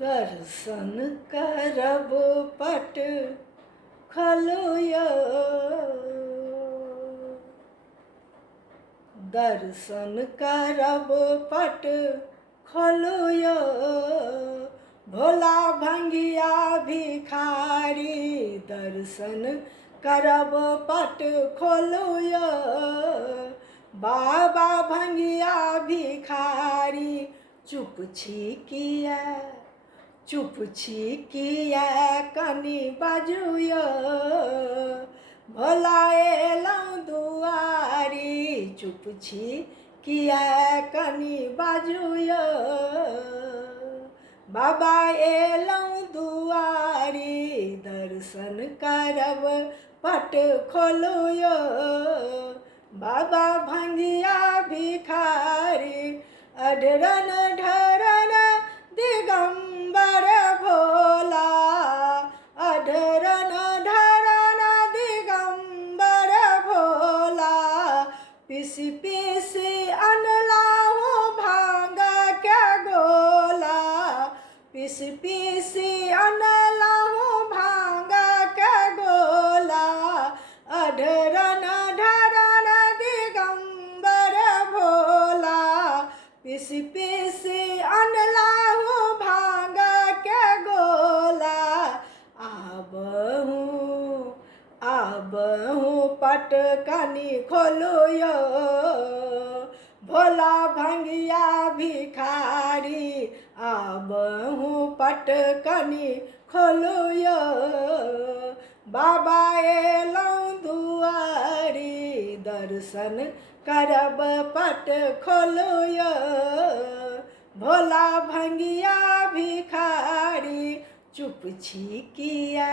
दर्शन करब पट खोलुयो, दर्शन करब पट खोलुयो, भोला भंगिया भिखारी दर्शन करब पट खोलुयो, बाबा भंगिया भिखारी चुप छी किया, चुप छी किया कनी बाजुयो, भोला एलौं दुआरी चुप छी किया कनी बाजुयो, बाबा एलौं दुआरी दर्शन करब पट खोलुयो, बाबा भंगिया भिखारी अढरन ढरन दिगंबर भोला, अढरन ढरन दिगंबर भोला, पिसी पिसी अनलाहु भांग के गोला, पिसी पिसी अनलाहु भांग के गोला, अढरन ढरन दिगंबर भोला, पिसी पिसी अनलाहु भांग के गोला, आबहु पट कनी खोलुयो, भोला भंगिया भिखारी आबहु पट कनी खोलुयो, बाबा एलौं दुआरी दर्शन करब पट खोलुयो, भोला भंगिया भिखारी चुप छी किया,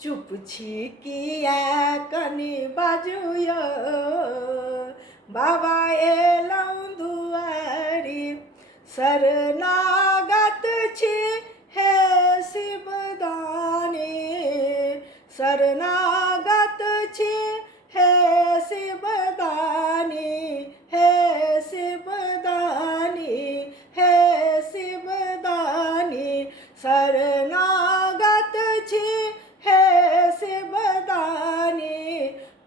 चुप छी किया कनी बाजुयो, बाबा एलौं दुआरी शरणागत छी हे शिवदानी, शरणागत छी हे शिवदानी, हे शिवदानी, हे शिवदानी, शरणागत छी हे शिवदानी,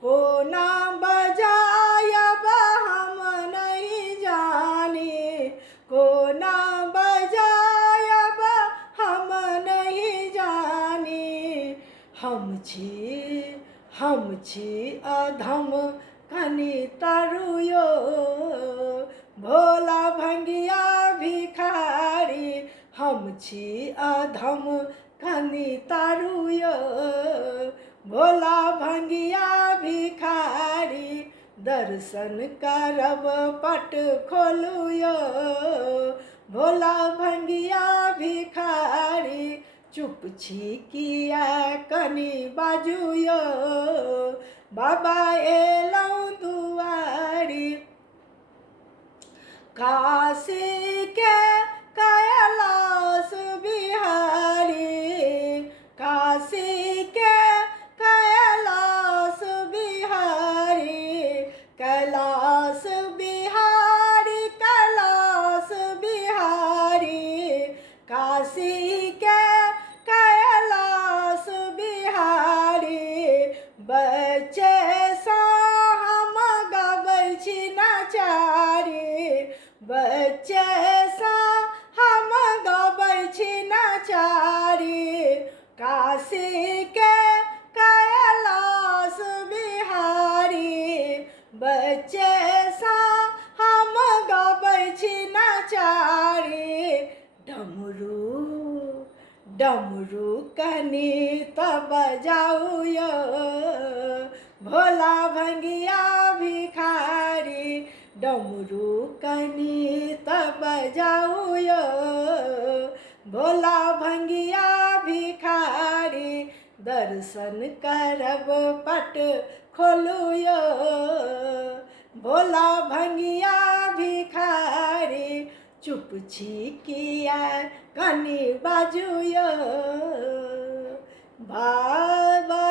कोना बजायब हम नहीं जानी, कोना बजायब हम नहीं जानी, हम छी अधम कनी तारुयो, भोला भंगिया भिखारी हम छी अधम कनी तारुयो, भोला भंगिया भिखारी दर्शन करब पट खोलुयो, भोला भंगिया भिखारी चुप छी किया कनी बाजुयो, बाबा एलौं दुआरी काशी के कैलाश बिहारी, काशी के कैलाश बिहारी, कैलाश बिहारी, कैलाश बिहारी, काशी के कैलाश बिहारी, बच्चे सा हम गबै छी नचारी, बच्चे सा हम गबै छी नचारी, काशी के कैलाश बिहारी, बच्चे सा हम गबै छी नचारी, डमरू कनी तब बजाउयो, भोला भंगिया भिखारी डमरू कनी तब बजाउयो, भोला भंगिया भिखारी दर्शन करब पट खोलुयो, भोला भंगिया भिखारी चुप छी किया कनी बाजुयो, बाबा